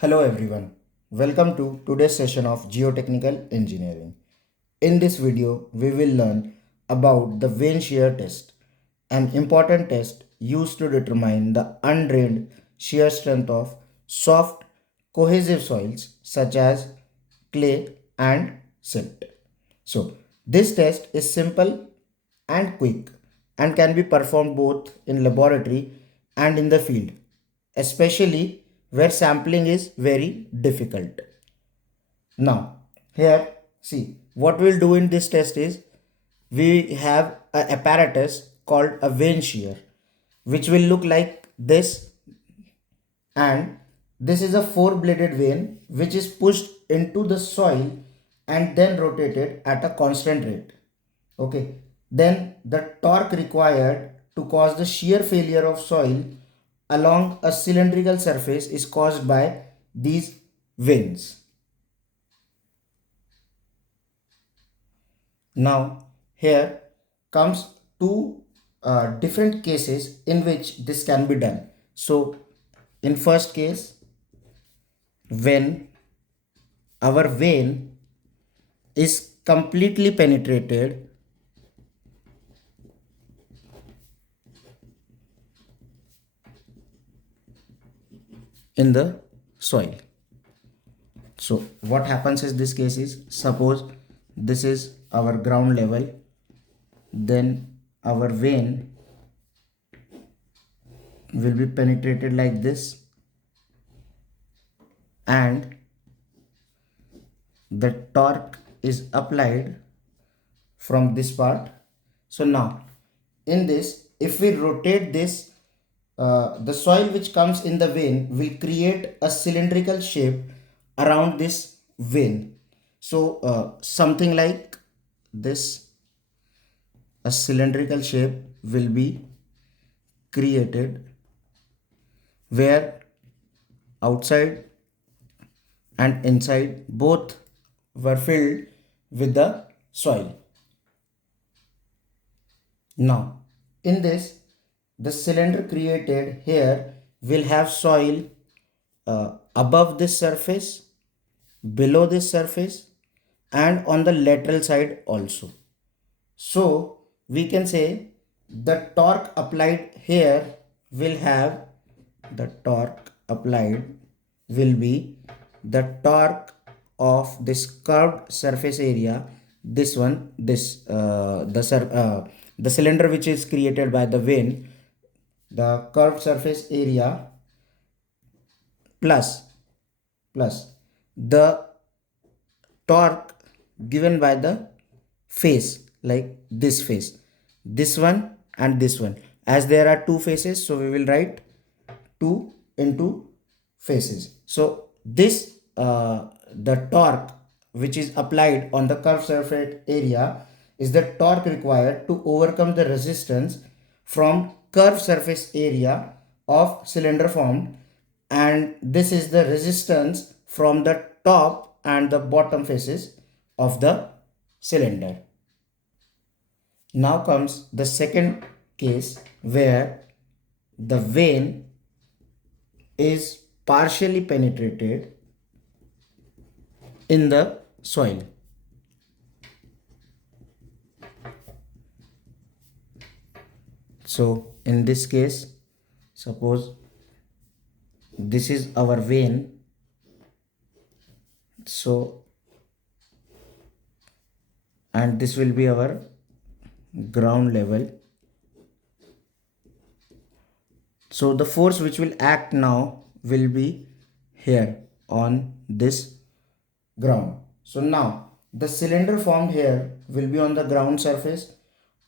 Hello everyone, welcome to today's session of Geotechnical Engineering. In this video, we will learn about the Vane Shear Test, an important test used to determine the undrained shear strength of soft, cohesive soils such as clay and silt. So, this test is simple and quick and can be performed both in laboratory and in the field, especially where sampling is very difficult. Now, here, see, what we'll do in this test is we have an apparatus called a vane shear, which will look like this, and this is a four-bladed vane which is pushed into the soil and then rotated at a constant rate. Okay, then the torque required to cause the shear failure of soil along a cylindrical surface is caused by these vanes. Now here comes two different cases in which this can be done. So in first case, when our vane is completely penetrated in the soil. So what happens is this case is, suppose this is our ground level, then our vane will be penetrated like this, and the torque is applied from this part. So now in this, if we rotate this, the soil which comes in the vane will create a cylindrical shape around this vane. So something like this, a cylindrical shape will be created where outside and inside both were filled with the soil. Now in this, the cylinder created here will have soil above this surface, below this surface, and on the lateral side also. So we can say the torque applied here will have, the torque applied will be the torque of this curved surface area, this one, this the cylinder which is created by the vane, the curved surface area plus the torque given by the face, like this face, this one and this one. As there are two faces, so we will write 2 into faces. So this the torque which is applied on the curved surface area is the torque required to overcome the resistance from curved surface area of cylinder formed, and this is the resistance from the top and the bottom faces of the cylinder. Now comes the second case where the vane is partially penetrated in the soil. So in this case, suppose this is our vane, so, and this will be our ground level. So the force which will act now will be here on this ground. So now the cylinder formed here will be on the ground surface.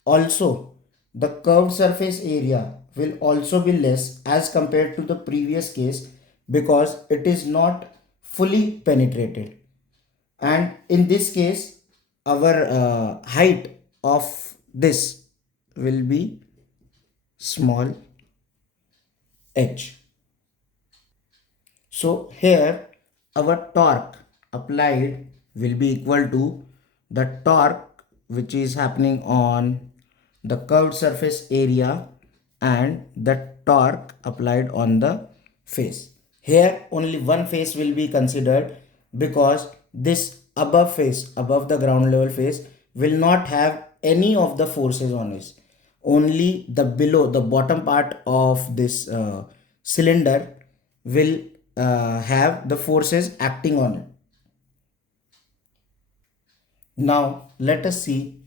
Also the curved surface area will also be less as compared to the previous case because it is not fully penetrated, and in this case our height of this will be small h. So here our torque applied will be equal to the torque which is happening on the curved surface area and the torque applied on the face. Here only one face will be considered, because this above face, above the ground level face, will not have any of the forces on it. Only the below, the bottom part of this cylinder will have the forces acting on it. Now let us see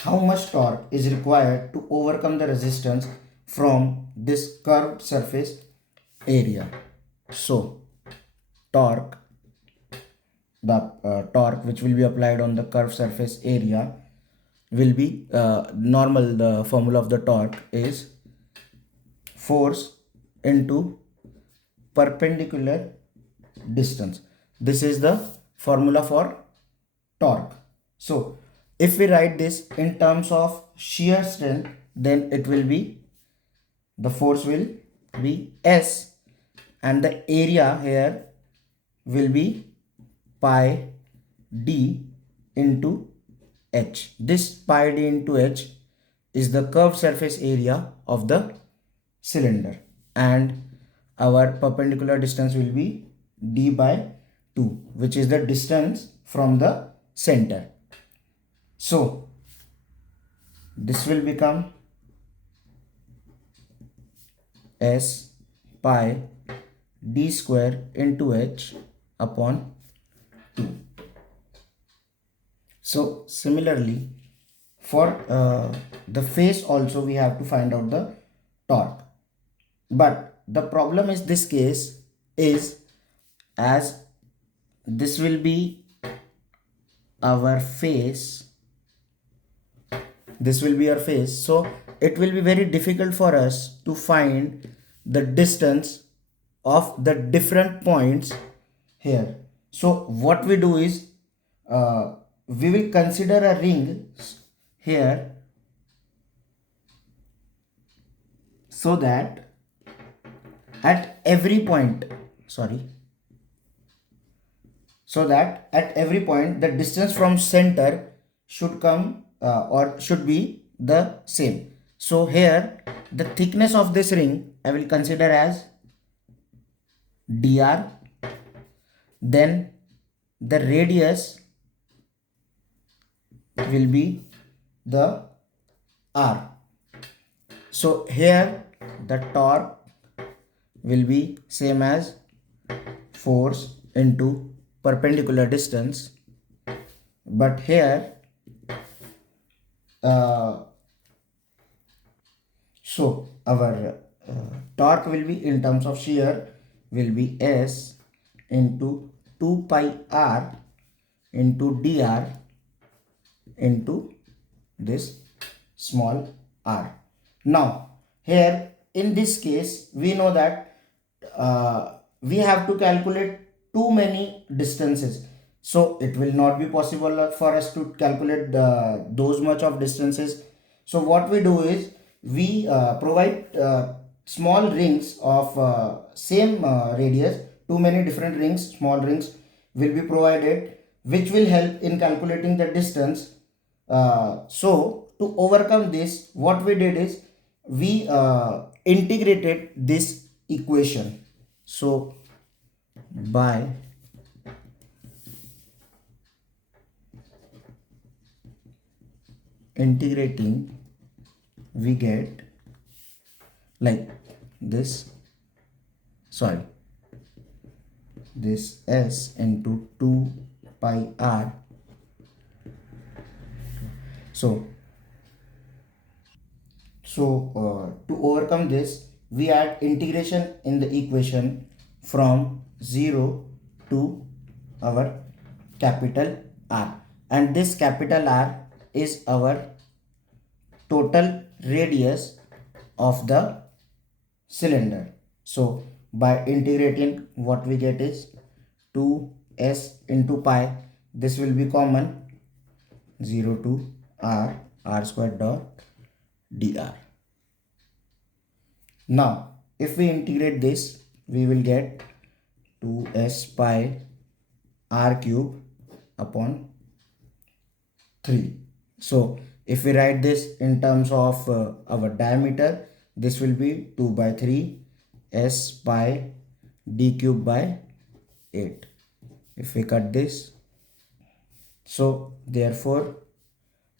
how much torque is required to overcome the resistance from this curved surface area. So torque, the torque which will be applied on the curved surface area will be normal. The formula of the torque is force into perpendicular distance. This is the formula for torque. So if we write this in terms of shear strength, then it will be, the force will be S, and the area here will be pi d into h. This pi d into h is the curved surface area of the cylinder, and our perpendicular distance will be d by 2, which is the distance from the center. So this will become S pi d square into h upon 2. So similarly, for the face also we have to find out the torque. But the problem is, this case is, as this will be our face, this will be our face, so it will be very difficult for us to find the distance of the different points here. So what we do is, we will consider a ring here, so that at every point, at every point the distance from center should come or should be the same. So here the thickness of this ring I will consider as dr, then the radius will be the r. So here the torque will be same as force into perpendicular distance, but here so our torque will be in terms of shear will be S into 2 pi r into dr into this small r. Now here in this case we know that we have to calculate too many distances, so it will not be possible for us to calculate those much of distances. So what we do is, we provide small rings of same radius. Too many different rings, small rings will be provided, which will help in calculating the distance. So to overcome this, what we did is, we integrated this equation. So by integrating, we get like this, this S into 2 pi r. So to overcome this, we add integration in the equation from 0 to our capital R, and this capital R is our total radius of the cylinder. So by integrating, what we get is 2s into pi, this will be common, 0 to r square dot dr. Now if we integrate this, we will get 2s pi r cube upon 3. So if we write this in terms of our diameter, this will be 2 by 3 s pi d cube by 8. If we cut this, so therefore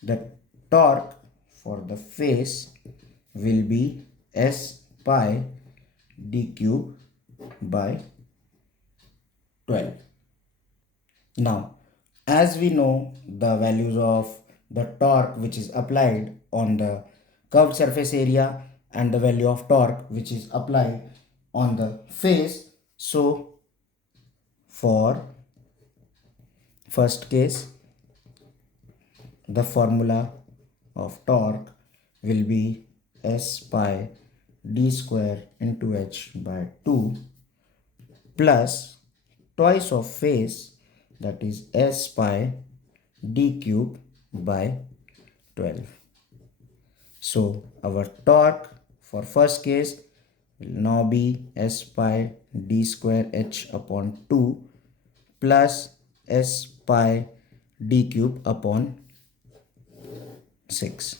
the torque for the face will be s pi d cube by 12. Now, as we know the values of the torque which is applied on the curved surface area and the value of torque which is applied on the face, so for first case the formula of torque will be s pi d square into h by 2 plus twice of face, that is s pi d cube by 12. So our torque for first case will now be s pi d square h upon 2 plus s pi d cube upon 6.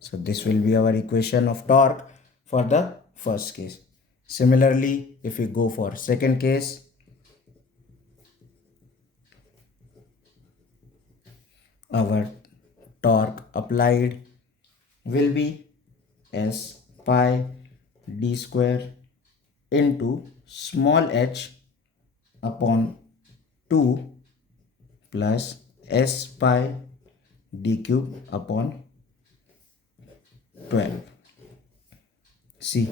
So this will be our equation of torque for the first case. Similarly, if we go for second case, our torque applied will be s pi d square into small h upon 2 plus s pi d cube upon 12. See,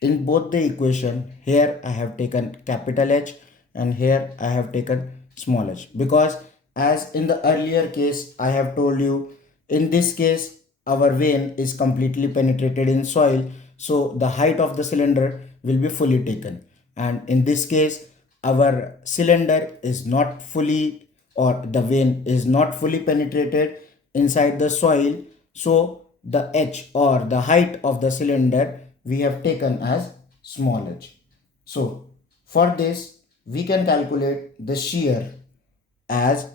in both the equation, here I have taken capital H and here I have taken small h, because as in the earlier case I have told you, in this case our vein is completely penetrated in soil, so the height of the cylinder will be fully taken, and in this case our cylinder is not fully, or the vein is not fully penetrated inside the soil, so the h or the height of the cylinder we have taken as small h. So for this we can calculate the shear, as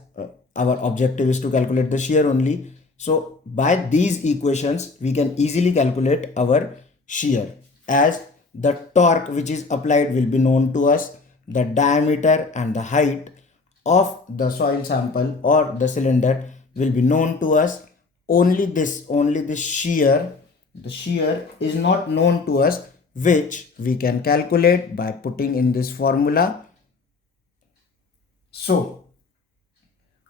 our objective is to calculate the shear only. So by these equations we can easily calculate our shear, as the torque which is applied will be known to us, the diameter and the height of the soil sample or the cylinder will be known to us. Only this shear, the shear is not known to us, which we can calculate by putting in this formula. So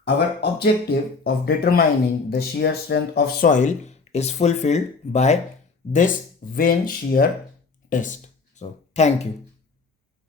our objective of determining the shear strength of soil is fulfilled by this Vane shear test. So thank you.